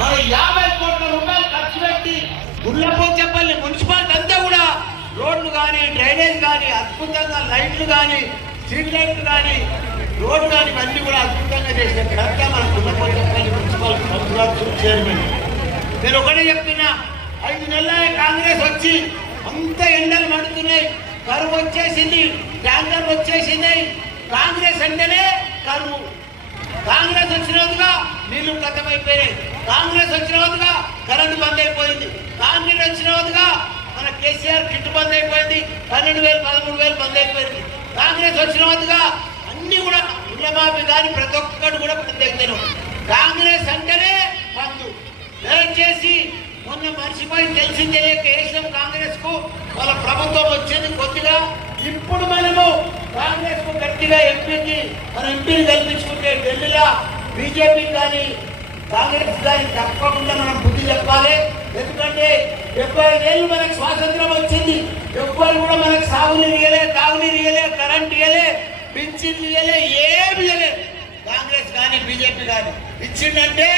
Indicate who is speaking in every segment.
Speaker 1: మన యాభై కోట్ల రూపాయలు ఖర్చు పెట్టి గుళ్ళపోచపల్లి మున్సిపాలిటీ అంతా కూడా రోడ్లు కానీ డ్రైనేజ్ కానీ అద్భుతంగా లైట్లు కానీ స్ట్రీట్ లైట్లు కానీ రోడ్లు కానీ ఇవన్నీ కూడా అద్భుతంగా చేసిన ఘనత మన గుళ్ళపోచపల్లి మున్సిపల్ కౌన్సిలర్ చైర్మన్. నేను ఒకటే చెప్తున్నా ఐదు నెలల కాంగ్రెస్ వచ్చి అంత ఎండలు మండుతున్నాయి కరువు వచ్చేసింది ట్యాంకర్ వచ్చేసింది కాంగ్రెస్ అంటేనే కరువు. కాంగ్రెస్ వచ్చినందుగా రోజుగా నీళ్ళు కథమైపోయినాయి కాంగ్రెస్ వచ్చిన రోజుగా కరెంటు బంద్ అయిపోయింది. కాంగ్రెస్ వచ్చిన మన కేసీఆర్ కిట్టు బంద్ అయిపోయింది. పన్నెండు వేలు పదమూడు వేలు బంద్ అయిపోయింది. కాంగ్రెస్ వచ్చిన రోజుగా అన్ని కూడా ఇళ్ళమాపి కానీ ప్రతి ఒక్కటి కూడా ప్రత్యేకతను. కాంగ్రెస్ అంటేనే బంధు దయచేసి మొన్న మర్చిపోయి తెలిసి తెలియక వేసినాం కాంగ్రెస్కు వాళ్ళ ప్రభుత్వం వచ్చింది కొద్దిగా. ఇప్పుడు మనము కాంగ్రెస్కు గట్టిగా ఎంపీకి మన ఎంపీని కల్పించుకుంటే ఢిల్లీలో బీజేపీ కానీ కాంగ్రెస్ కానీ తప్పకుండా మనం బుద్ధి చెప్పాలి. ఎందుకంటే డెబ్బై ఐదేళ్ళు మనకు స్వాతంత్రం వచ్చింది. ఎవ్వరు కూడా మనకు సాగునీరు ఇయ్యలే తాగునీరు ఇయ్యలే కరెంట్ ఇయ్యలే పింఛన్లు ఇయ్యలే ఏమి ఇయ్యలే. కాంగ్రెస్ కానీ బీజేపీ కానీ ఇచ్చిందంటే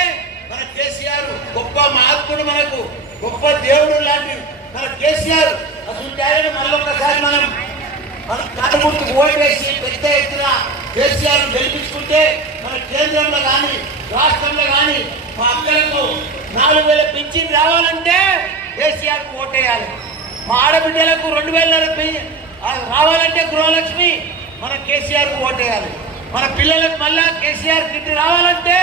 Speaker 1: మన కేసీఆర్ గొప్ప మహాత్ముడు మనకు గొప్ప దేవుడు లాంటి మన కేసీఆర్. అసలు ఆయన మళ్ళొక్కసారి మనం మన కనుగుర్తు ఓటేసి పెద్ద ఎత్తున కేసీఆర్ గెలిపించుకుంటే మన కేంద్రంలో కానీ రాష్ట్రంలో కానీ మా అక్కలకు నాలుగు వేల పింఛన్ రావాలంటే కేసీఆర్కు ఓటేయాలి. మా ఆడబిడ్డలకు రెండు వేల రావాలంటే గృహలక్ష్మి మన కేసీఆర్కు ఓటేయాలి. మన పిల్లలకు మళ్ళా కేసీఆర్ కిట్ రావాలంటే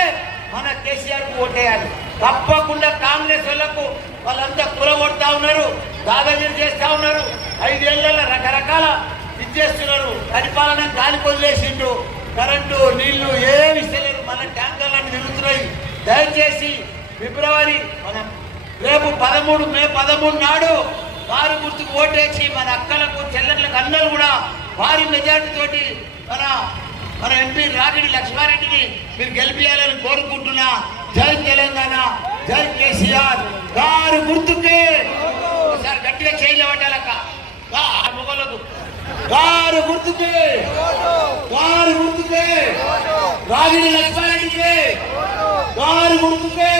Speaker 1: మన కేసీఆర్కు ఓటేయాలి. తప్పకుండా కాంగ్రెస్ వాళ్ళకు వాళ్ళంతా కూలగొడతా ఉన్నారు దాదాగిరి చేస్తూ ఉన్నారు. ఐదేళ్ళలో రకరకాల ఇచ్చేస్తున్నారు పరిపాలన గాలి వదిలేసిండు కరెంటు నీళ్ళు ఏమి ఇస్తలేరు. మన ఫిబ్రవరి మనం రేపు పదమూడు మే పదమూడు నాడు వారి గుర్తుకు ఓటేసి మన అక్కలకు చెల్లెళ్ళకు అందరూ కూడా భారీ మెజార్టీ తోటి మన మన ఎంపీ రాగిడి లక్ష్మారెడ్డిని మీరు గెలిపించాలని కోరుకుంటున్నా. జై తెలంగాణ జై కేసీఆర్. గారు గుర్తుకే. ఒకసారి గట్టిగా చేయలేవటాలక్క మొగలదు గారు గుర్తుకే. గారు గుర్తుకే. రాగిడి లక్ష్మారెడ్డికి. గారు గుర్తుకే.